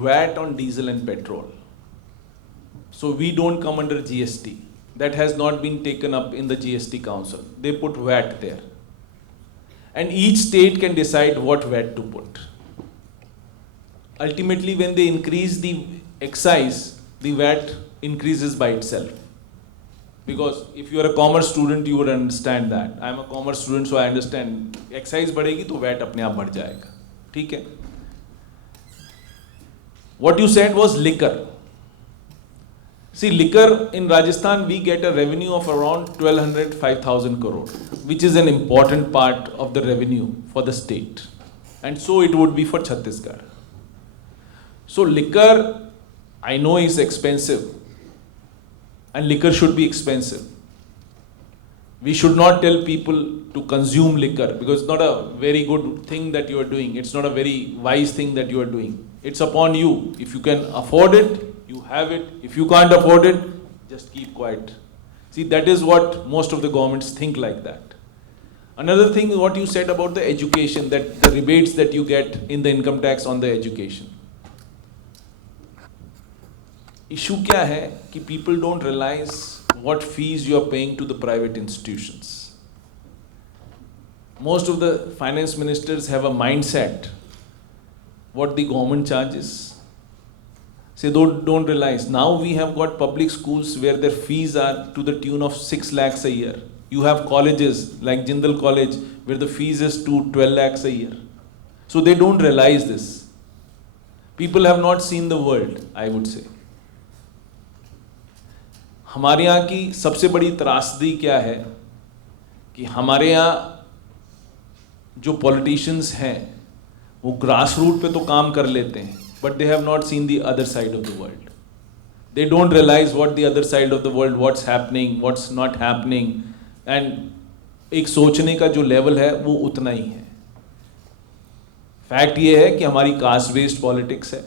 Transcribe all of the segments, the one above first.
VAT on diesel and petrol. So we don't come under GST. That has not been taken up in the GST Council. They put VAT there. And each state can decide what VAT to put. Ultimately, when they increase the excise, the VAT increases by itself. Because if you are a commerce student, you would understand that. I am a commerce student, so I understand. Excise बढ़ेगी तो VAT अपने आप बढ़ जाएगा. ठीक है? What you said was liquor. See, liquor in Rajasthan, we get a revenue of around 1200, 5000 crore, which is an important part of the revenue for the state. And so it would be for Chhattisgarh. So liquor, I know is expensive, and liquor should be expensive. We should not tell people to consume liquor because it's not a very good thing that you are doing. It's not a very wise thing that you are doing. It's upon you. If you can afford it, you have it. If you can't afford it, just keep quiet. See, that is what most of the governments think like that. Another thing, what you said about the education, that the rebates that you get in the income tax on the education. Issue क्या है कि people don't realize what fees you are paying to the private institutions. Most of the finance ministers have a mindset what the government charges. Say don't realize. Now we have got public schools where their fees are to the tune of 6 lakhs a year. You have colleges like Jindal College where the fees is to 12 lakhs a year. So they don't realize this. People have not seen the world, I would say. हमारे यहाँ की सबसे बड़ी त्रासदी क्या है कि हमारे यहाँ जो पॉलिटिशियंस हैं वो ग्रास रूट पे तो काम कर लेते हैं but they have not seen the other side of the world. They don't realize what the other side of the world, what's happening, what's not happening, and एक सोचने का जो लेवल है वो उतना ही है. फैक्ट ये है कि हमारी कास्ट बेस्ड पॉलिटिक्स है.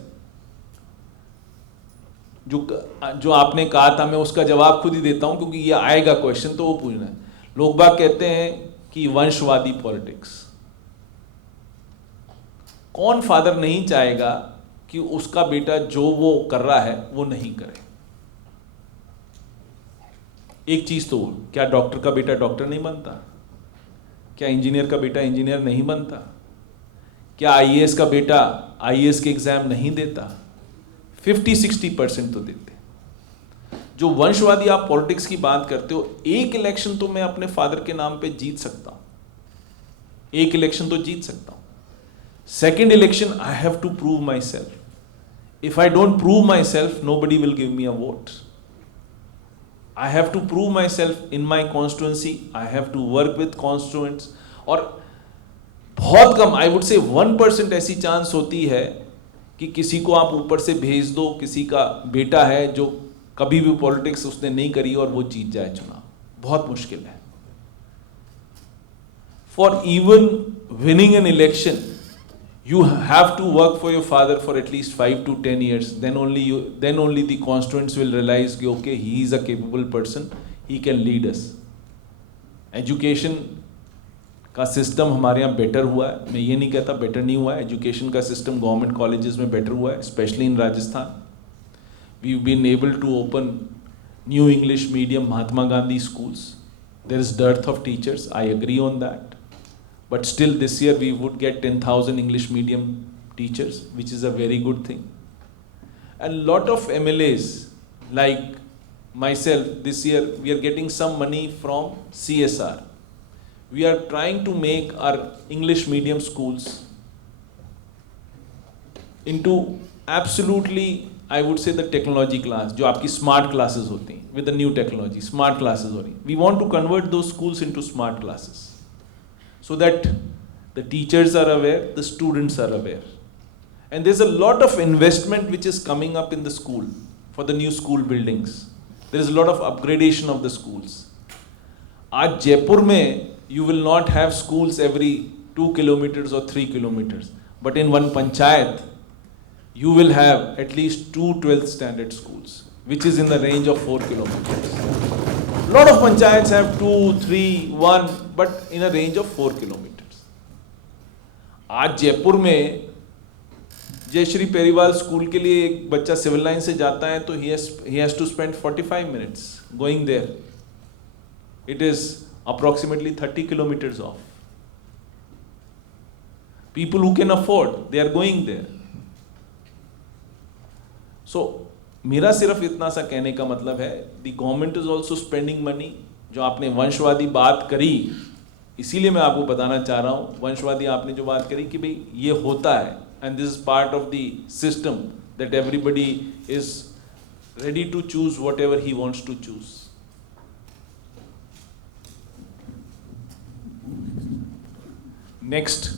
जो आपने कहा था मैं उसका जवाब खुद ही देता हूं क्योंकि ये आएगा क्वेश्चन तो वो पूछना है. लोग बाग कहते हैं कि वंशवादी पॉलिटिक्स. कौन फादर नहीं चाहेगा कि उसका बेटा जो वो कर रहा है वो नहीं करे. एक चीज तो क्या डॉक्टर का बेटा डॉक्टर नहीं बनता? क्या इंजीनियर का बेटा इंजीनियर नहीं बनता? क्या आईएएस का बेटा आईएएस के एग्जाम नहीं देता? 50-60% तो देते. जो वंशवादी आप पॉलिटिक्स की बात करते हो, एक इलेक्शन तो मैं अपने फादर के नाम पे जीत सकता हूं. एक इलेक्शन तो जीत सकता हूं. Second election I have to prove myself. If I don't prove myself, nobody will give me a vote. I have to prove myself in my constituency. I have to work with constituents. और बहुत कम, I would say 1% ऐसी chance होती है कि किसी को आप ऊपर से भेज दो, किसी का बेटा है जो कभी भी पॉलिटिक्स उसने नहीं करी और वो जीत जाए चुनाव. बहुत मुश्किल है. For even winning an election, you have to work for your father for at least 5 to 10 years. Then only the constituents will realize कि okay, he is a capable person, he can lead us. Education का system हमारे यहाँ better हुआ है. मैं ये नहीं कहता बेटर नहीं हुआ है. एजुकेशन का सिस्टम गवर्नमेंट कॉलेजेस में बेटर हुआ है, specially in Rajasthan. We've been able to open new English medium Mahatma Gandhi schools. There is dearth of teachers. I agree on that. But still this year we would get 10,000 English medium teachers, which is a very good thing. A lot of MLAs like myself, this year we are getting some money from CSR. We are trying to make our English medium schools into absolutely, I would say, the technology class, जो आपकी smart classes होती हैं, with the new technology, smart classes हो रही. We want to convert those schools into smart classes. So that the teachers are aware, the students are aware. And there's a lot of investment which is coming up in the school for the new school buildings. There is a lot of upgradation of the schools. At Jaipur mein, you will not have schools every 2 kilometers or 3 kilometers. But in one panchayat, you will have at least 2 12th standard schools, which is in the range of 4 kilometers. A lot of panchayats have 2, 3, 1, but in a range of 4 kilometers. आज जयपुर में Jayashree Periwal school के लिए एक बच्चा civil line से जाता है तो he has to spend 45 minutes going there. It is approximately 30 kilometers off. People who can afford, they are going there. So मेरा सिर्फ इतना सा कहने का मतलब है, the government is also spending money. जो आपने वंशवादी बात करी, इसीलिए मैं आपको बताना चाह रहा हूँ, वंशवादी आपने जो बात करी कि भाई ये होता है, and this is part of the system that everybody is ready to choose whatever he wants to choose. Next.